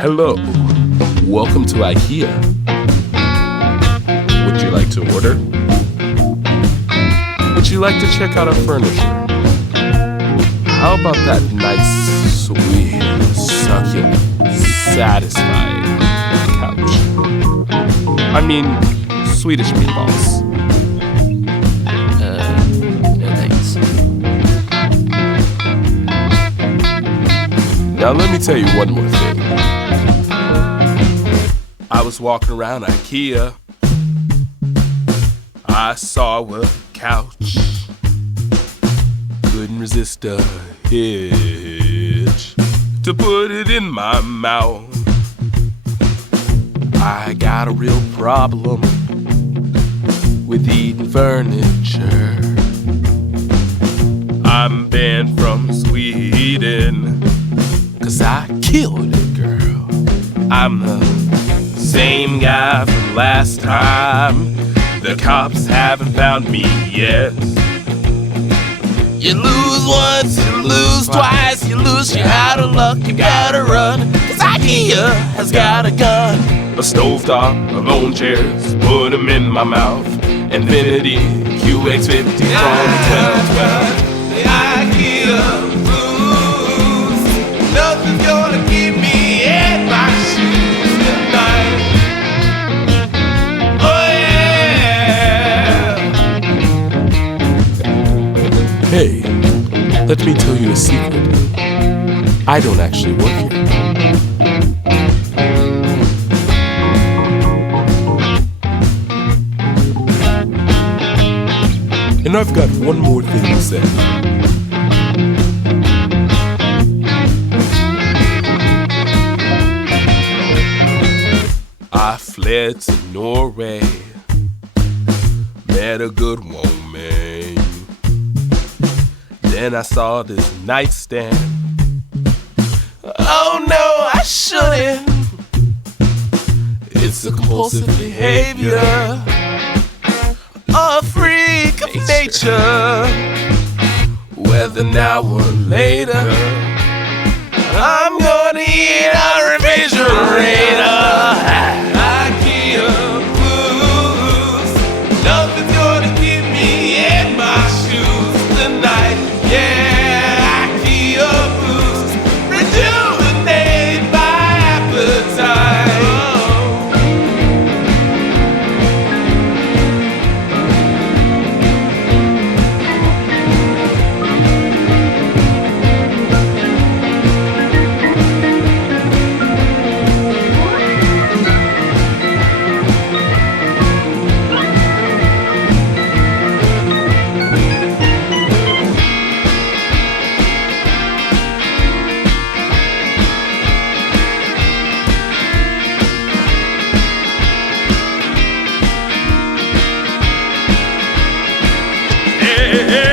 Hello, welcome to Ikea. Would you like to order? Would you like to check out our furniture? How about that nice, sweet, succulent, satisfying couch? I mean, Swedish meatballs. No thanks. Now let me tell you one more thing. I was walking around Ikea. I saw a couch. Couldn't resist a hitch to put it in my mouth. I got a real problem with eating furniture. I'm banned from Sweden 'cause I killed a girl. I'm the same guy from last time. The cops haven't found me yet. You lose once, you lose twice, you lose, you're out of luck, you gotta run. 'Cause Ikea has got a gun. A stovetop, a lawn chairs, put 'em in my mouth. Infinity QX50 from 1212. The Ikea Blues. Nothing's gonna keep me in my shoes tonight. Oh yeah. Hey, let me tell you a secret. I don't actually work here. And I've got one more thing to say. I fled to Norway, met a good woman. Then I saw this nightstand. Oh no, I shouldn't. It's a compulsive behavior, a freak of nature. Whether now or later, I'm gonna eat a refrigerator. Ikea Blues. Nothing's gonna keep me in my shoes tonight. Yeah, Ikea Blues. Rejuvenate my appetite. Hey, hey, hey.